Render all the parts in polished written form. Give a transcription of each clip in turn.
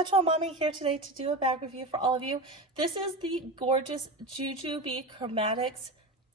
Perpetual Mommy here today to do a bag review for all of you. This is the gorgeous JuJuBe Chromatics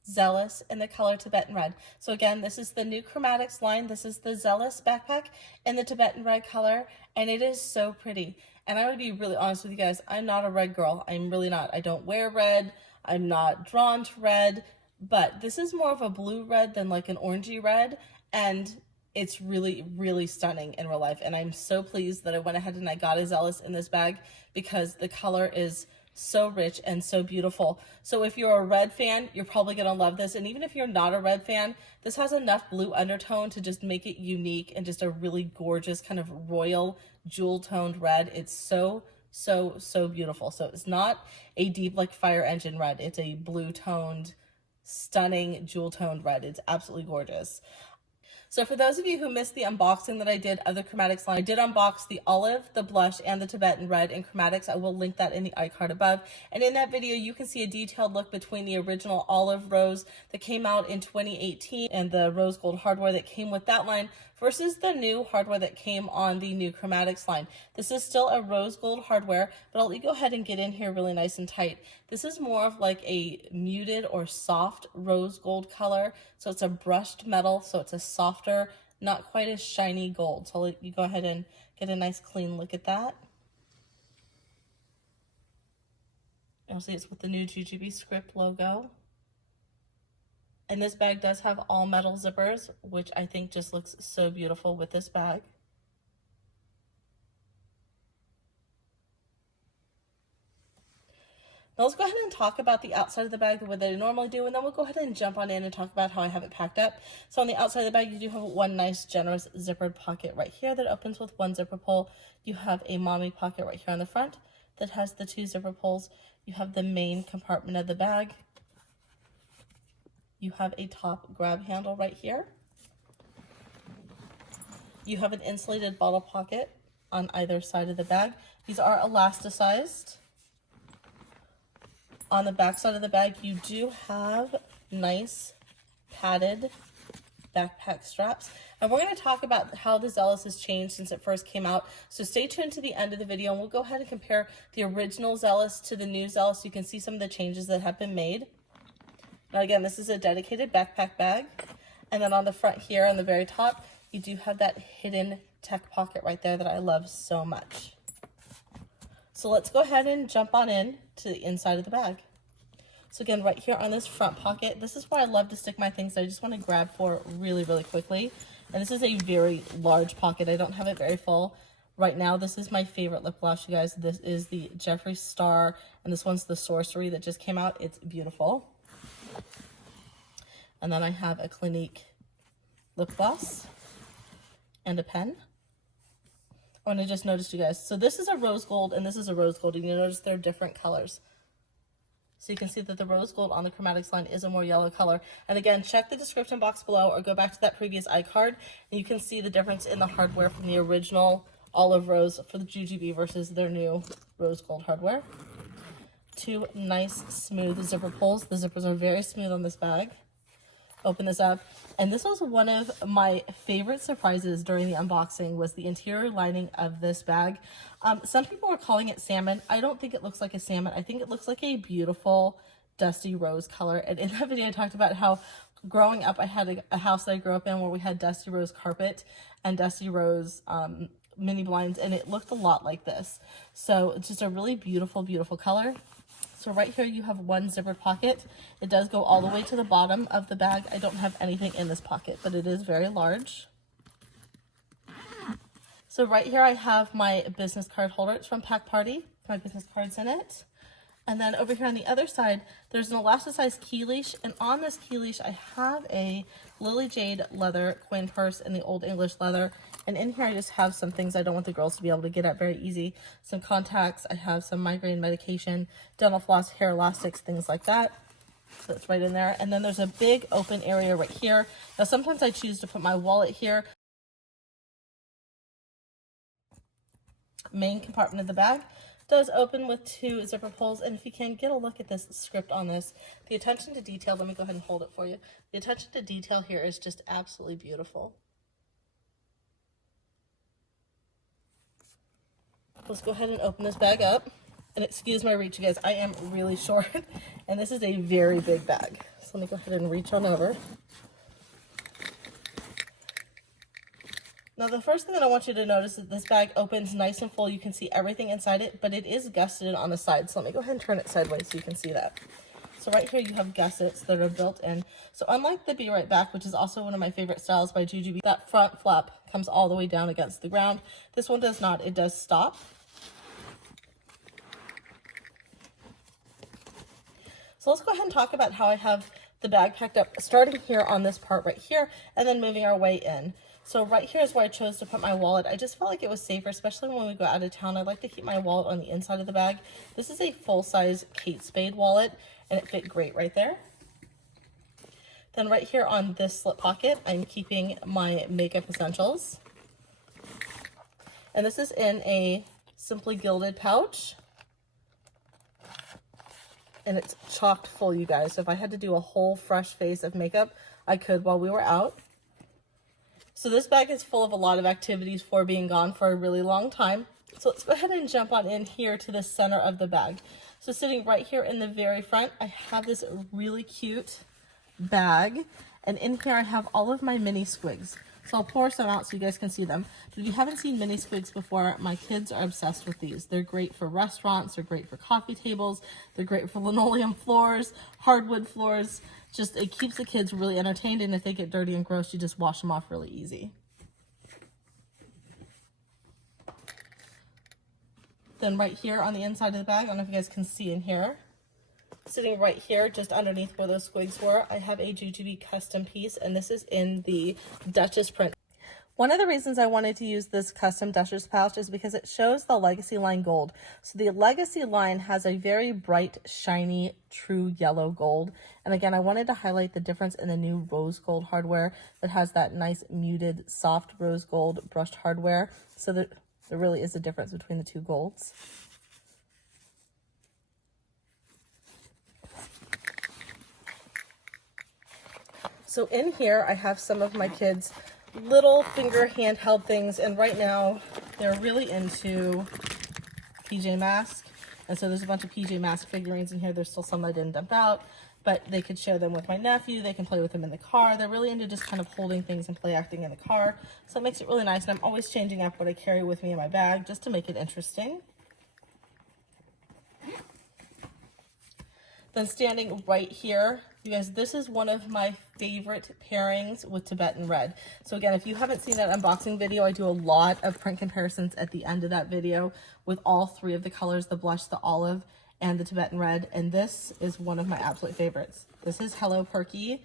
Zealous in the color Tibetan Red. So again, this is the new Chromatics line. This is the Zealous backpack in the Tibetan Red color, and it is so pretty. And I would be really honest with you guys, I'm not a red girl. I'm really not. I don't wear red. I'm not drawn to red, but this is more of a blue red than like an orangey red, and it's really, really stunning in real life. And I'm so pleased that I went ahead and I got a Zealous in this bag because the color is so rich and so beautiful. So if you're a red fan, you're probably gonna love this. And even if you're not a red fan, this has enough blue undertone to just make it unique and just a really gorgeous kind of royal jewel toned red. It's so beautiful. So it's not a deep like fire engine red. It's a blue toned, stunning jewel toned red. It's absolutely gorgeous. So for those of you who missed the unboxing that I did of the Chromatics line, I did unbox the olive, the blush, and the Tibetan Red in Chromatics. I will link that in the iCard above. And in that video, you can see a detailed look between the original olive rose that came out in 2018 and the rose gold hardware that came with that line versus the new hardware that came on the new Chromatics line. This is still a rose gold hardware, but I'll go ahead and get in here really nice and tight. This is more of like a muted or soft rose gold color. So it's a brushed metal, so it's a softer, not quite as shiny gold. So I'll let you go ahead and get a nice clean look at that. You'll see it's with the new JuJuBe script logo. And this bag does have all metal zippers, which I think just looks so beautiful with this bag. Now let's go ahead and talk about the outside of the bag the way that I normally do, and then we'll go ahead and jump on in and talk about how I have it packed up. So on the outside of the bag, you do have one nice generous zippered pocket right here that opens with one zipper pull. You have a mommy pocket right here on the front that has the two zipper pulls. You have the main compartment of the bag. You have a top grab handle right here. You have an insulated bottle pocket on either side of the bag. These are elasticized. On the back side of the bag, you do have nice padded backpack straps. And we're going to talk about how the Zealous has changed since it first came out. So stay tuned to the end of the video and we'll go ahead and compare the original Zealous to the new Zealous. You can see some of the changes that have been made. Now again, this is a dedicated backpack bag. And then on the front here, on the very top, you do have that hidden tech pocket right there that I love so much. So let's go ahead and jump on in to the inside of the bag. So again, right here on this front pocket, this is where I love to stick my things that I just want to grab for really quickly. And this is a very large pocket. I don't have it very full. Right now, this is my favorite lip gloss, you guys. This is the Jeffree Star, and this one's the Sorcery that just came out. It's beautiful. And then I have a Clinique lip gloss and a pen. I want to just notice, you guys, so this is a rose gold and this is a rose gold, and you notice they're different colors. So you can see that the rose gold on the Chromatics line is a more yellow color. And again, check the description box below or go back to that previous iCard and you can see the difference in the hardware from the original olive rose for the JuJuBe versus their new rose gold hardware. Two nice smooth zipper pulls. The zippers are very smooth on this bag. Open this up, and this was one of my favorite surprises during the unboxing was the interior lining of this bag. Some people are calling it salmon. I don't think it looks like a salmon. I think it looks like a beautiful dusty rose color. And in that video I talked about how growing up I had a house that I grew up in where we had dusty rose carpet and dusty rose mini blinds, and it looked a lot like this. So it's just a really beautiful color. So right here you have one zippered pocket. It does go all the way to the bottom of the bag. I don't have anything in this pocket, but it is very large. So right here I have my business card holder. It's from Pack Party. My business card's in it. And then over here on the other side, there's an elasticized key leash. And on this key leash, I have a Lily Jade leather coin purse in the Old English leather. And in here, I just have some things I don't want the girls to be able to get at very easy. Some contacts. I have some migraine medication, dental floss, hair elastics, things like that. So it's right in there. And then there's a big open area right here. Now, sometimes I choose to put my wallet here. Main compartment of the bag does open with two zipper pulls, and if you can get a look at this script on this, the attention to detail, let me go ahead and hold it for you. The attention to detail here is just absolutely beautiful. let's go ahead and open this bag up. And excuse my reach, you guys, I am really short, and this is a very big bag. So let me go ahead and reach on over. Now the first thing that I want you to notice is that this bag opens nice and full. You can see everything inside it, but it is gusseted on the side. So let me go ahead and turn it sideways so you can see that. So right here you have gussets that are built in. So unlike the Be Right Back, which is also one of my favorite styles by JuJuBe, that front flap comes all the way down against the ground. This one does not. It does stop. So let's go ahead and talk about how I have the bag packed up, starting here on this part right here, and then moving our way in. So right here is where I chose to put my wallet. I just felt like it was safer, especially when we go out of town. I like to keep my wallet on the inside of the bag. This is a full-size Kate Spade wallet, and it fit great right there. Then right here on this slip pocket, I'm keeping my makeup essentials. And this is in a Simply Gilded pouch. And it's chocked full, you guys. So if I had to do a whole fresh face of makeup, I could while we were out. So this bag is full of a lot of activities for being gone for a really long time. So let's go ahead and jump on in here to the center of the bag. So sitting right here in the very front, I have this really cute bag. And in here I have all of my mini squigs. So I'll pour some out so you guys can see them. But if you haven't seen mini squigs before, my kids are obsessed with these. They're great for restaurants, they're great for coffee tables, they're great for linoleum floors, hardwood floors. Just, it keeps the kids really entertained, and if they get dirty and gross, you just wash them off really easy. Then right here on the inside of the bag, I don't know if you guys can see in here, sitting right here, just underneath where those squigs were, I have a JuJuBe custom piece, and this is in the Duchess print. One of the reasons I wanted to use this custom Duchess pouch is because it shows the Legacy line gold. So the Legacy line has a very bright, shiny, true yellow gold. And again, I wanted to highlight the difference in the new rose gold hardware that has that nice muted, soft rose gold brushed hardware. So that there really is a difference between the two golds. So in here, I have some of my kids' little finger handheld things, and right now they're really into PJ Masks, and so there's a bunch of PJ Masks figurines in here. There's still some I didn't dump out, but they could share them with my nephew. They can play with them in the car. They're really into just kind of holding things and play acting in the car, so it makes it really nice. And I'm always changing up what I carry with me in my bag just to make it interesting. Then standing right here, you guys, this is one of my favorite pairings with Tibetan red. So again, if you haven't seen that unboxing video, I do a lot of print comparisons at the end of that video with all three of the colors, the blush, the olive, and the Tibetan red. And this is one of my absolute favorites. This is Hello Perky,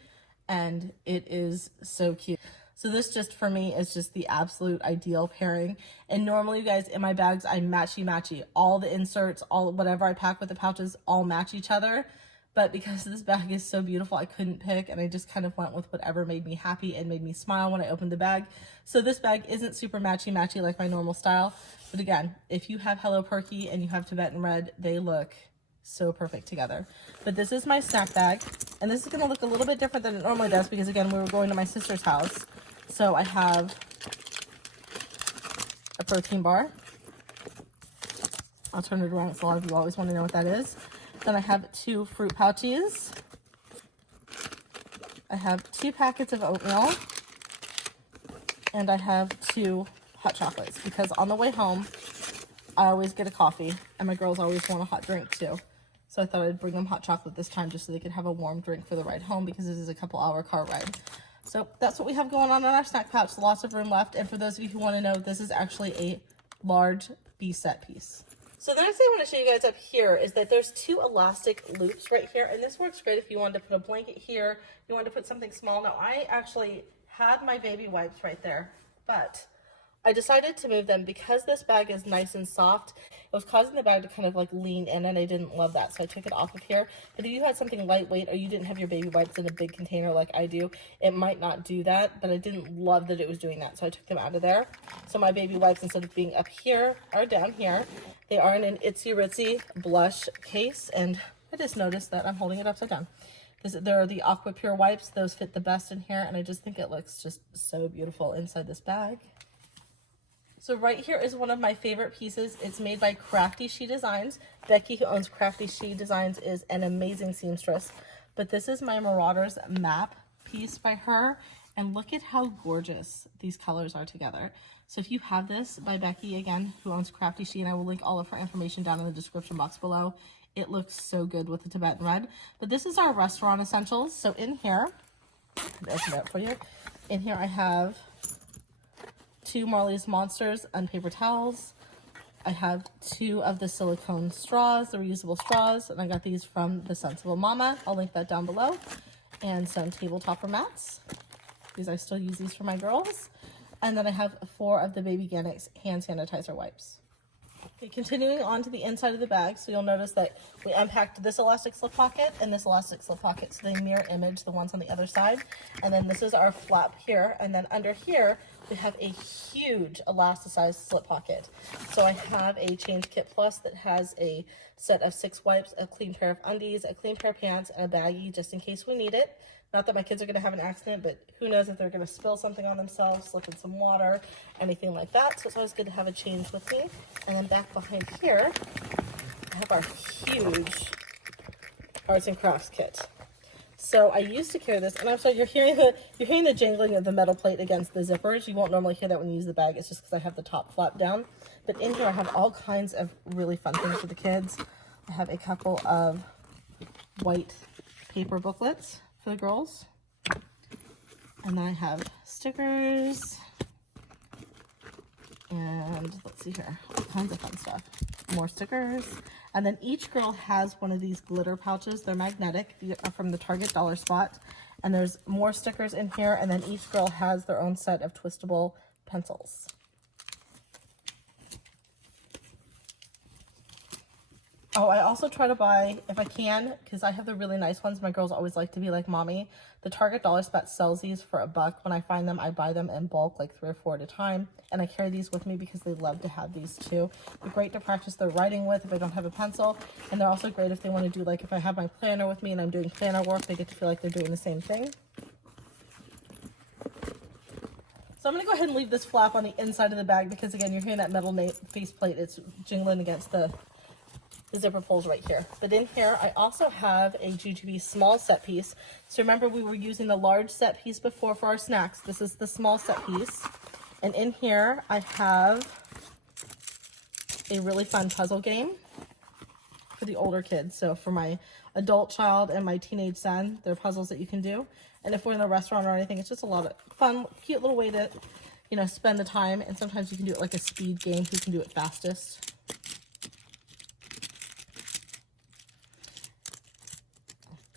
and it is so cute. So this just for me is just the absolute ideal pairing. And normally, you guys, in my bags, I matchy-matchy. All the inserts, all whatever I pack with the pouches, all match each other. But because this bag is so beautiful, I couldn't pick, and I just kind of went with whatever made me happy and made me smile when I opened the bag. So this bag isn't super matchy-matchy like my normal style. But again, if you have Hello Perky and you have Tibetan red, they look so perfect together. But this is my snack bag, and this is going to look a little bit different than it normally does because, again, we were going to my sister's house. So I have a protein bar. I'll turn it around, so a lot of you always want to know what that is. Then I have 2 fruit pouches. I have 2 packets of oatmeal. And I have 2 hot chocolates because on the way home, I always get a coffee and my girls always want a hot drink too. So I thought I'd bring them hot chocolate this time just so they could have a warm drink for the ride home because it is a couple-hour car ride. So that's what we have going on in our snack pouch. Lots of room left. And for those of you who want to know, this is actually a large B-set piece. So the next thing I want to show you guys up here is that there's 2 elastic loops right here, and this works great if you wanted to put a blanket here, you wanted to put something small. Now I actually had my baby wipes right there, but I decided to move them because this bag is nice and soft. It was causing the bag to kind of like lean in, and I didn't love that, so I took it off of here. But if you had something lightweight or you didn't have your baby wipes in a big container like I do, it might not do that, but I didn't love that it was doing that, so I took them out of there. So my baby wipes, instead of being up here, are down here. They are in an Itsy Ritsy blush case, and I just noticed that I'm holding it upside down. There are the Aqua Pure wipes. Those fit the best in here, and I just think it looks just so beautiful inside this bag. So right here is one of my favorite pieces. It's made by Crafty She Designs. Becky, who owns Crafty She Designs, is an amazing seamstress. But this is my Marauders map piece by her. And look at how gorgeous these colors are together. So if you have this by Becky, again, who owns Crafty She, and I will link all of her information down in the description box below. It looks so good with the Tibetan red. But this is our restaurant essentials. So in here, I'll open it up for you. In here I have 2 Marley's Monsters unpaper towels. I have 2 of the silicone straws, the reusable straws, and I got these from the Sensible Mama. I'll link that down below. And some table topper mats. These, I still use these for my girls. And then I have 4 of the Baby Organics hand sanitizer wipes. Okay, continuing on to the inside of the bag, so you'll notice that we unpacked this elastic slip pocket and this elastic slip pocket, so they mirror image the ones on the other side. And then this is our flap here, and then under here we have a huge elasticized slip pocket. So I have a Change Kit Plus that has a set of 6 wipes, a clean pair of undies, a clean pair of pants, and a baggie just in case we need it. Not that my kids are going to have an accident, but who knows if they're going to spill something on themselves, slip in some water, anything like that. So it's always good to have a change with me. And then back behind here, I have our huge arts and crafts kit. So I used to carry this, and I'm sorry, you're hearing the jangling of the metal plate against the zippers. You won't normally hear that when you use the bag. It's just because I have the top flap down. But in here I have all kinds of really fun things for the kids. I have a couple of white paper booklets for the girls, and then I have stickers, and let's see here, all kinds of fun stuff, more stickers. And then each girl has one of these glitter pouches. They're magnetic. These are from the Target Dollar Spot, and there's more stickers in here, and then each girl has their own set of twistable pencils. Oh, I also try to buy, if I can, because I have the really nice ones. My girls always like to be like mommy. The Target Dollar Spot sells these for $1. When I find them, I buy them in bulk, like 3 or 4 at a time. And I carry these with me because they love to have these too. They're great to practice their writing with if I don't have a pencil. And they're also great if they want to do, like if I have my planner with me and I'm doing planner work, they get to feel like they're doing the same thing. So I'm going to go ahead and leave this flap on the inside of the bag because, again, you're hearing that metal faceplate. It's jingling against the zipper pulls right here. But in here, I also have a JuJuBe small set piece. So remember, we were using the large set piece before for our snacks. This is the small set piece. And in here, I have a really fun puzzle game for the older kids. So for my adult child and my teenage son, there are puzzles that you can do. And if we're in a restaurant or anything, it's just a lot of fun, cute little way to, you know, spend the time. And sometimes you can do it like a speed game, who can do it fastest.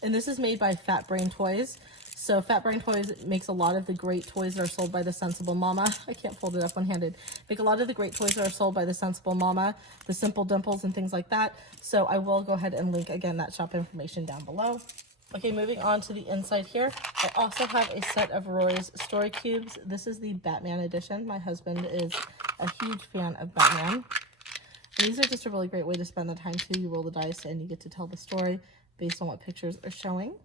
And this is made by Fat Brain Toys. So Fat Brain Toys makes a lot of the great toys that are sold by the Sensible Mama. I can't fold it up one-handed. Make a lot of the great toys that are sold by the Sensible Mama, the Simple Dimples and things like that. So I will go ahead and link, again, that shop information down below. Okay, moving on to the inside here. I also have a set of Roy's Story Cubes. This is the Batman edition. My husband is a huge fan of Batman. And these are just a really great way to spend the time too. You roll the dice and you get to tell the story based on what pictures are showing.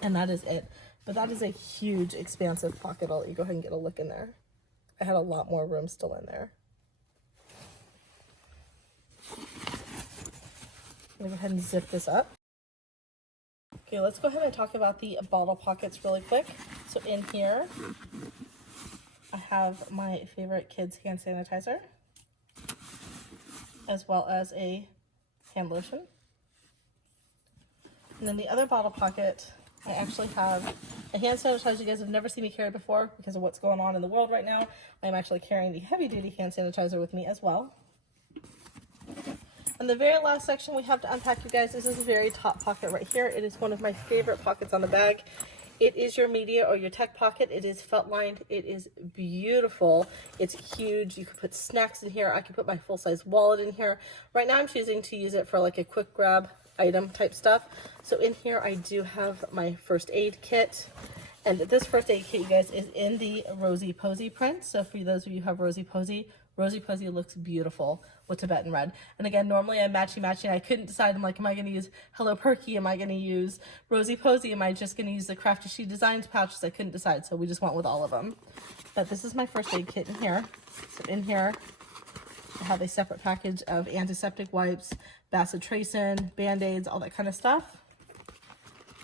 And that is it. But that is a huge, expansive pocket. I'll let you go ahead and get a look in there. I had a lot more room still in there. I'm going to go ahead and zip this up. Okay, let's go ahead and talk about the bottle pockets really quick. So in here, I have my favorite kids hand sanitizer, as well as a hand lotion. And then the other bottle pocket, I actually have a hand sanitizer you guys have never seen me carry before because of what's going on in the world right now. I'm actually carrying the heavy duty hand sanitizer with me as well. And the very last section we have to unpack, you guys, this is the very top pocket right here. It is one of my favorite pockets on the bag. It is your media or your tech pocket. It is felt lined. It is beautiful. It's huge. You could put snacks in here. I could put my full-size wallet in here. Right now I'm choosing to use it for like a quick grab item type stuff. So in here I do have my first aid kit. And this first aid kit, you guys, is in the Rosie Posy print. So for those of you who have Rosie Posy, Rosy Posy looks beautiful with Tibetan red. And again, normally I'm matchy. I couldn't decide. I'm like, am I going to use Hello Perky? Am I going to use Rosy Posy? Am I just going to use the Crafty She Designs pouches? I couldn't decide, so we just went with all of them. But this is my first aid kit in here. So in here, I have a separate package of antiseptic wipes, bacitracin, Band-Aids, all that kind of stuff.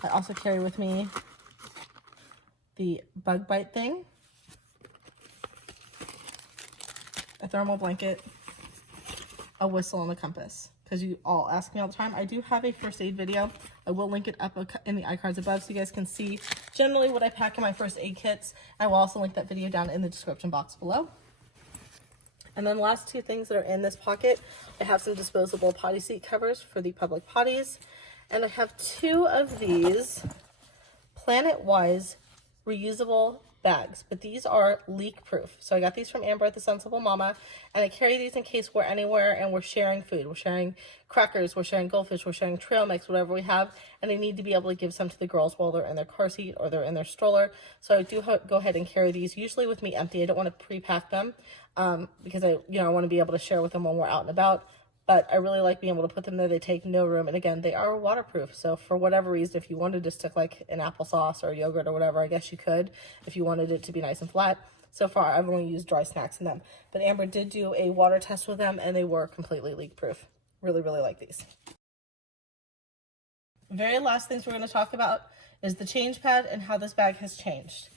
I also carry with me the bug bite thing, a thermal blanket, a whistle, and a compass. Because you all ask me all the time. I do have a first aid video. I will link it up in the iCards above so you guys can see generally what I pack in my first aid kits. I will also link that video down in the description box below. And then last two things that are in this pocket, I have some disposable potty seat covers for the public potties. And I have two of these Planet-Wise reusable bags, but these are leak proof. So I got these from Amber at the Sensible Mama, and I carry these in case we're anywhere and we're sharing food. We're sharing crackers, we're sharing goldfish, we're sharing trail mix, whatever we have, and I need to be able to give some to the girls while they're in their car seat or they're in their stroller. So I do go ahead and carry these, usually with me empty. I don't want to pre-pack them because I want to be able to share with them when we're out and about. But I really like being able to put them there. They take no room. And again, they are waterproof. So for whatever reason, if you wanted to stick like an applesauce or yogurt or whatever, I guess you could if you wanted it to be nice and flat. So far, I've only used dry snacks in them. But Amber did do a water test with them, and they were completely leak-proof. Really, really like these. Very last things we're going to talk about is the change pad and how this bag has changed.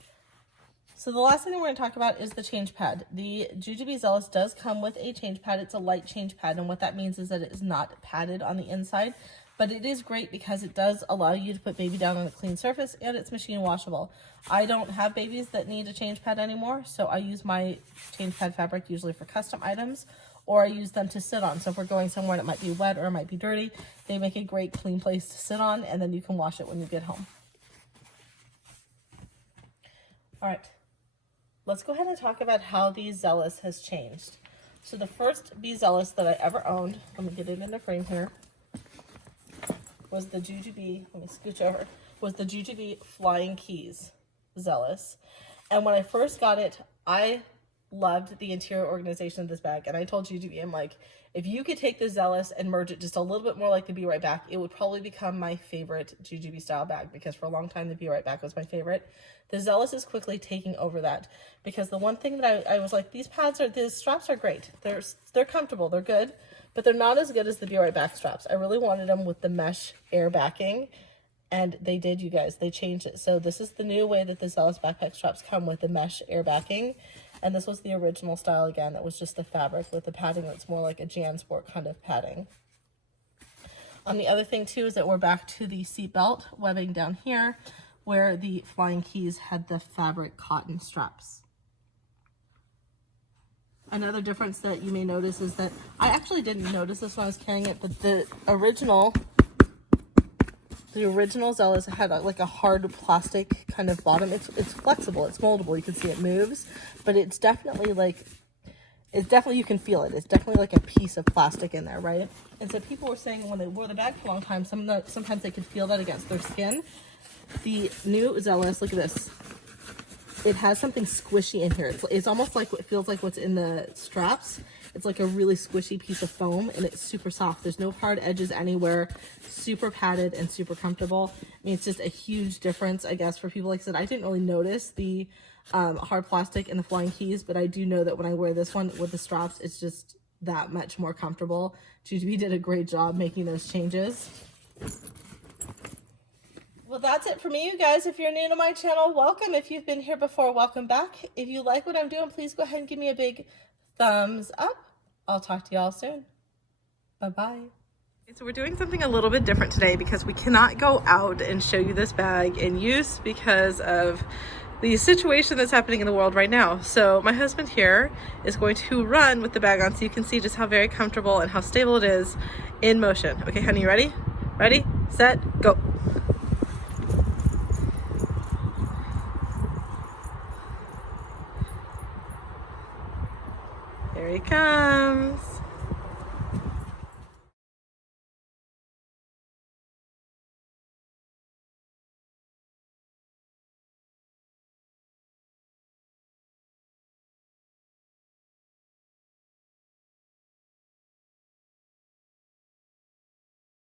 So the last thing that we're going to talk about is the change pad. The JuJuBe Zealous does come with a change pad. It's a light change pad, and what that means is that it is not padded on the inside, but it is great because it does allow you to put baby down on a clean surface, and it's machine washable. I don't have babies that need a change pad anymore, so I use my change pad fabric usually for custom items, or I use them to sit on. So if we're going somewhere and it might be wet or it might be dirty, they make a great clean place to sit on, and then you can wash it when you get home. All right. Let's go ahead and talk about how the Zealous has changed. So the first Be Zealous that I ever owned, let me get it in the frame here, was the JuJuBe, let me scooch over, was the JuJuBe Flying Keys Zealous. And when I first got it, I loved the interior organization of this bag. And I told JuJuBe, I'm like, if you could take the Zealous and merge it just a little bit more like the Be Right Back, it would probably become my favorite JuJuBe style bag, because for a long time the Be Right Back was my favorite. The Zealous is quickly taking over that, because the one thing that I was like, these straps are great. They're comfortable, they're good, but they're not as good as the Be Right Back straps. I really wanted them with the mesh air backing, and they did, you guys. They changed it. So this is the new way that the Zealous backpack straps come, with the mesh air backing. And this was the original style again. It was just the fabric with the padding that's more like a JanSport kind of padding. The other thing too is that we're back to the seat belt webbing down here, where the Flying Keys had the fabric cotton straps. Another difference that you may notice is that I actually didn't notice this when I was carrying it, but the original Zealous had like a hard plastic kind of bottom. It's flexible, it's moldable, you can see it moves, but it's definitely you can feel it. It's definitely like a piece of plastic in there, right? And so people were saying when they wore the bag for a long time, sometimes they could feel that against their skin. The new Zealous, look at this. It has something squishy in here. It's almost like it feels like what's in the straps. It's like a really squishy piece of foam, and it's super soft. There's no hard edges anywhere. Super padded and super comfortable. I mean, it's just a huge difference, I guess, for people. Like I said, I didn't really notice the hard plastic and the Flying Keys, but I do know that when I wear this one with the straps, it's just that much more comfortable. JuJuBe did a great job making those changes. Well, that's it for me, you guys. If you're new to my channel, welcome. If you've been here before, welcome back. If you like what I'm doing, please go ahead and give me a big thumbs up. I'll talk to y'all soon. Bye-bye. So we're doing something a little bit different today because we cannot go out and show you this bag in use because of the situation that's happening in the world right now. So my husband here is going to run with the bag on so you can see just how very comfortable and how stable it is in motion. Okay, honey, you ready? Ready, set, go. Here he comes.